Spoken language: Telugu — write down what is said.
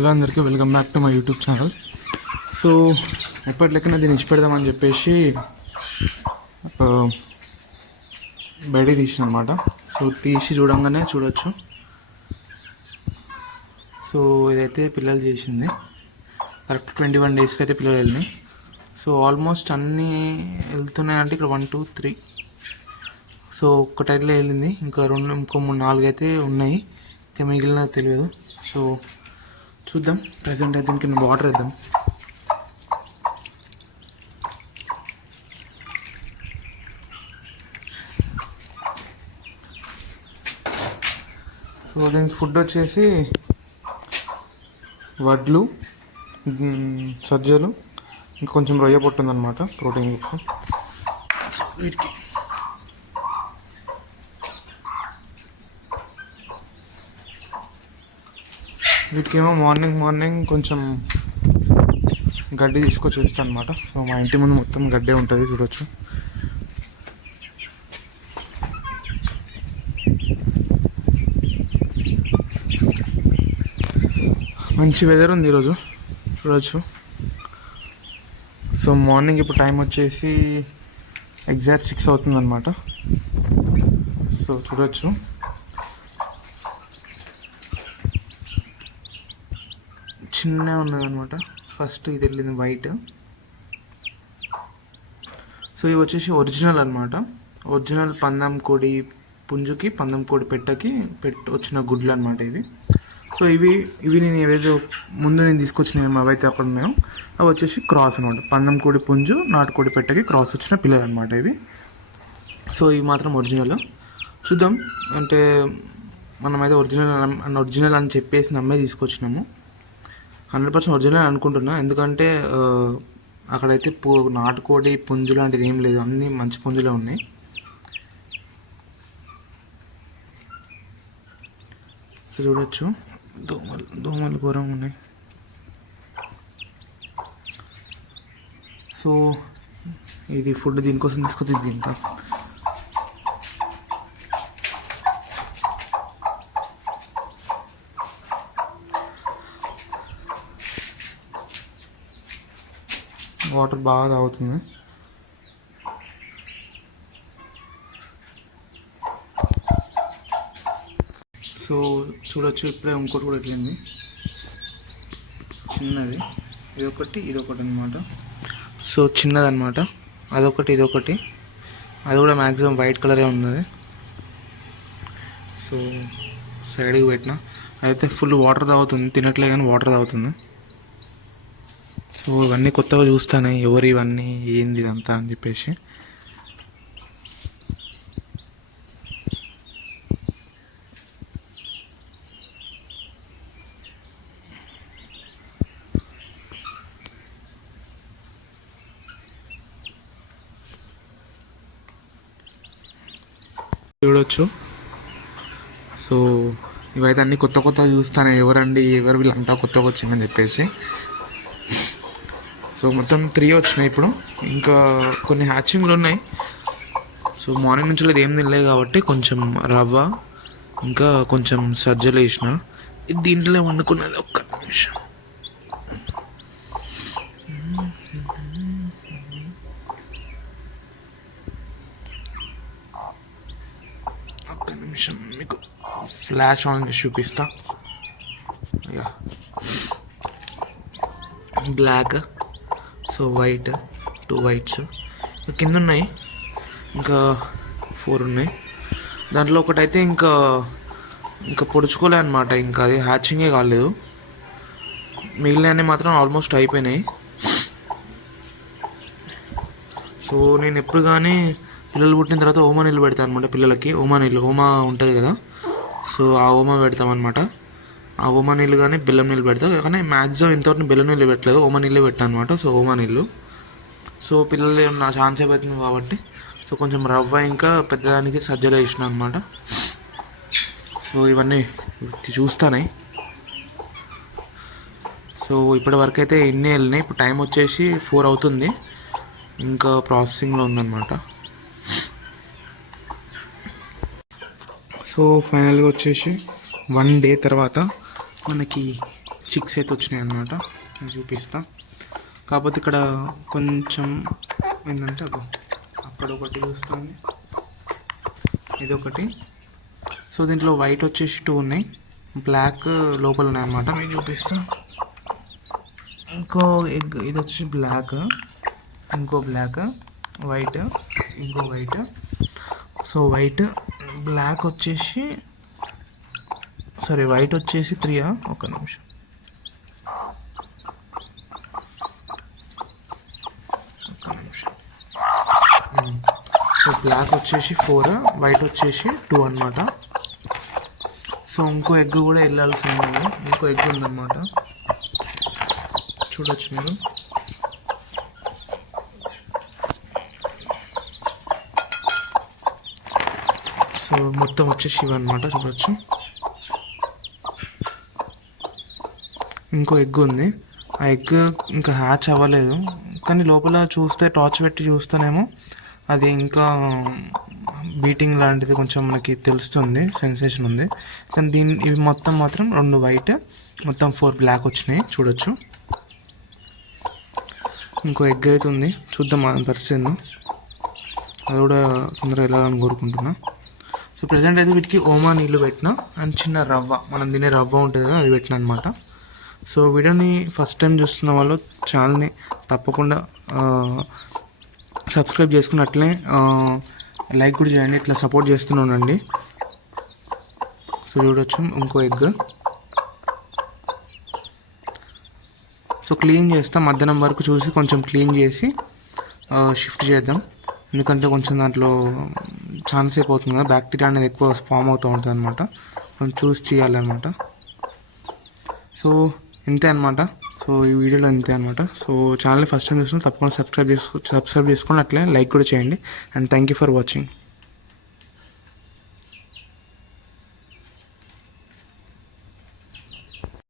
హలో అందరికీ welcome back to my YouTube channel. So ఎప్పటిలెక్కన దీన్ని ఇచ్చిపెడదామని చెప్పేసి బయట తీసిన అనమాట. సో తీసి చూడంగానే చూడొచ్చు. సో ఇదైతే పిల్లలు చేసింది. కరెక్ట్ 21 డేస్కి అయితే పిల్లలు వెళ్ళినాయి. సో ఆల్మోస్ట్ అన్నీ వెళ్తున్నాయంటే ఇక్కడ 1 2 3. సో ఒక్కటైతే వెళ్ళింది, ఇంకో 3 4 అయితే ఉన్నాయి, ఇంకా మిగిలినది తెలియదు. సో చూద్దాం. ప్రజెంట్ అయితే దీనికి వాటర్ వేద్దాం. సో దీనికి ఫుడ్ వచ్చేసి వడ్లు, సజ్జలు, ఇంకా కొంచెం రొయ్య పొట్టు ఉందన్నమాట, ప్రోటీన్ కోసం. వీటికేమో మార్నింగ్ కొంచెం గడ్డి తీసుకొచ్చి వేస్తాను అనమాట. సో మా ఇంటి ముందు మొత్తం గడ్డే ఉంటుంది, చూడొచ్చు. మంచి వెదర్ ఉంది ఈరోజు, చూడొచ్చు. సో మార్నింగ్ ఇప్పుడు టైం వచ్చేసి ఎగ్జాక్ట్ 6 అవుతుంది అనమాట. సో చూడొచ్చు. చిన్న ఉన్నది అనమాట. ఫస్ట్ ఇది వెళ్ళింది వైట్. సో ఇవి వచ్చేసి ఒరిజినల్ అనమాట. ఒరిజినల్ పందెం కోడి పుంజుకి, పందెం కోడి పెట్టకి వచ్చిన గుడ్లు అనమాట ఇవి. సో ఇవి నేను ఏవైతే ముందు నేను తీసుకొచ్చిన అవైతే అక్కడ ఉన్నాయో అవి వచ్చేసి క్రాస్ అనమాట. పందెం కోడి పుంజు, నాటుకోడి పెట్టకి క్రాస్ వచ్చిన పిల్లలు అనమాట ఇవి. సో ఇవి మాత్రం ఒరిజినల్. చూద్దాం. అంటే మనమైతే ఒరిజినల్ అని చెప్పేసి నమ్మే తీసుకొచ్చినాము. 100% ఒరిజినల్ అనుకుంటున్నా, ఎందుకంటే అక్కడైతే నాటుకోడి పుంజు లాంటిది ఏం లేదు, అన్నీ మంచి పుంజులే ఉన్నాయి. సో చూడొచ్చు, దోమలు ఘోరంగా ఉన్నాయి. సో ఇది ఫుడ్ దీనికోసం తీసుకొచ్చి తింటా. వాటర్ బాగా తాగుతుంది. సో చూడొచ్చు, ఇప్పుడే ఇంకోటి కూడా వెళ్ళింది, చిన్నది. ఇదొకటి అనమాట. సో చిన్నది అనమాట, అదొకటి ఇదొకటి. అది కూడా మ్యాక్సిమం వైట్ కలరే ఉన్నది. సో సైడ్కి పెట్టిన, అయితే ఫుల్ వాటర్ తాగుతుంది, తినట్లే కానీ వాటర్ తాగుతుంది. సో ఇవన్నీ కొత్తగా చూస్తాను, ఎవరు ఇవన్నీ, ఏంది ఇదంతా అని చెప్పేసి. చూడొచ్చు. సో ఇవైతే అన్నీ కొత్తగా చూస్తాను, ఎవరు వీళ్ళంతా కొత్తగా వచ్చిందని చెప్పేసి. సో మొత్తం 3 వచ్చినాయి ఇప్పుడు, ఇంకా కొన్ని హ్యాచింగ్లు ఉన్నాయి. సో మార్నింగ్ నుంచి లేదు ఏం తినలేదు కాబట్టి కొంచెం రవ్వ, ఇంకా కొంచెం సజ్జలు వేసిన. ఇది దీంట్లో వండుకున్నది. ఒక్క నిమిషం. మీకు ఫ్లాష్ ఆన్ చూపిస్తా. బ్లాక్, సో వైట్, 2 వైట్స్ కింద ఉన్నాయి, ఇంకా 4 ఉన్నాయి. దాంట్లో ఒకటైతే ఇంకా పొడుచుకోలే అనమాట, ఇంకా అది హ్యాచింగే కాలేదు. మిగిలినవి మాత్రం ఆల్మోస్ట్ అయిపోయినాయి. సో నేను ఎప్పుడు కానీ పిల్లలు పుట్టిన తర్వాత ఓమా నీళ్ళు పెడతాను అనమాట పిల్లలకి. ఓమా ఉంటుంది కదా, సో ఆ ఓమా పెడతామన్నమాట. ఆ ఓమా నీళ్ళు కానీ బెల్లం నీళ్ళు పెడతా, కానీ మ్యాక్సిమం ఇంతవరకు బెల్లం నీళ్ళు పెట్టలేదు, ఓమా నీళ్ళే పెట్టాను అనమాట. సో ఓమా నీళ్ళు. సో పిల్లలు నా ఛాన్స్ అయిపోతుంది కాబట్టి సో కొంచెం రవ్వ, ఇంకా పెద్దదానికి సజ్జలు వేసిన అనమాట. సో ఇవన్నీ చూస్తానే. సో ఇప్పటి వరకు అయితే ఇన్ని వెళ్ళినాయి. ఇప్పుడు టైం వచ్చేసి 4 అవుతుంది, ఇంకా ప్రాసెసింగ్లో ఉందన్నమాట. సో ఫైనల్గా వచ్చేసి 1 డే తర్వాత మనకి చిక్స్ అయితే వచ్చినాయి అన్నమాట. నేను చూపిస్తా. కాకపోతే ఇక్కడ కొంచెం ఏంటంటే అక్కడ ఒకటి చూస్తుంది, ఇదొకటి. సో దీంట్లో వైట్ వచ్చేసి 2 ఉన్నాయి, బ్లాక్ లోపల ఉన్నాయి అన్నమాట. మీకు చూపిస్తా. ఇంకో ఎగ్, ఇది వచ్చేసి బ్లాక్, ఇంకో బ్లాక్, వైట్, ఇంకో వైట్. సో వైట్, బ్లాక్ వచ్చేసి వైట్ వచ్చేసి 3. ఒక నిమిషం. సో బ్లాక్ వచ్చేసి 4, వైట్ వచ్చేసి 2 అనమాట. సో ఇంకో ఎగ్ కూడా వెళ్ళాల్సి ఉంది, ఇంకో ఎగ్ ఉందన్నమాట, చూడొచ్చు మీరు. సో మొత్తం వచ్చేసి ఇవన్నమాట, చూడొచ్చు. ఇంకో ఎగ్ ఉంది, ఆ ఎగ్ ఇంకా హ్యాచ్ అవ్వలేదు, కానీ లోపల చూస్తే టార్చ్ పెట్టి చూస్తేనేమో అది ఇంకా బీటింగ్ లాంటిది కొంచెం మనకి తెలుస్తుంది, సెన్సేషన్ ఉంది. కానీ ఇవి మొత్తం మాత్రం 2 వైట్, మొత్తం 4 బ్లాక్ వచ్చినాయి, చూడొచ్చు. ఇంకో ఎగ్ అయితే ఉంది, చూద్దాం మన పరిస్థితి ఏందో. అది కూడా తొందరగా వెళ్ళాలని కోరుకుంటున్నా. సో ప్రజెంట్ అయితే వీటికి ఓమా నీళ్ళు పెట్టిన, అండ్ చిన్న రవ్వ, మనం తినే రవ్వ ఉంటుంది కదా, అది పెట్టిన అనమాట. సో వీడియోని ఫస్ట్ టైం చూస్తున్న వాళ్ళు ఛానల్ని తప్పకుండా సబ్స్క్రైబ్ చేసుకుని అట్లనే లైక్ కూడా చేయండి, ఇట్లా సపోర్ట్ చేస్తున్నానండి. సో చూడొచ్చు ఇంకో ఎగ్. సో క్లీన్ చేస్తాం, మధ్యాహ్నం వరకు చూసి కొంచెం క్లీన్ చేసి షిఫ్ట్ చేద్దాం, ఎందుకంటే కొంచెం దాంట్లో ఛాన్స్ అయిపోతుంది కదా, బ్యాక్టీరియా అనేది ఎక్కువ ఫామ్ అవుతూ ఉంటుంది అనమాట, కొంచెం చూసి చేయాలన్నమాట. సో ఇంతే అనమాట. సో ఈ వీడియోలో ఇంతే అనమాట. సో ఛానల్ని ఫస్ట్ టైం చూస్తున్నా తప్పకుండా సబ్స్క్రైబ్ చేసుకొని అట్లే లైక్ కూడా చేయండి. And thank you for watching.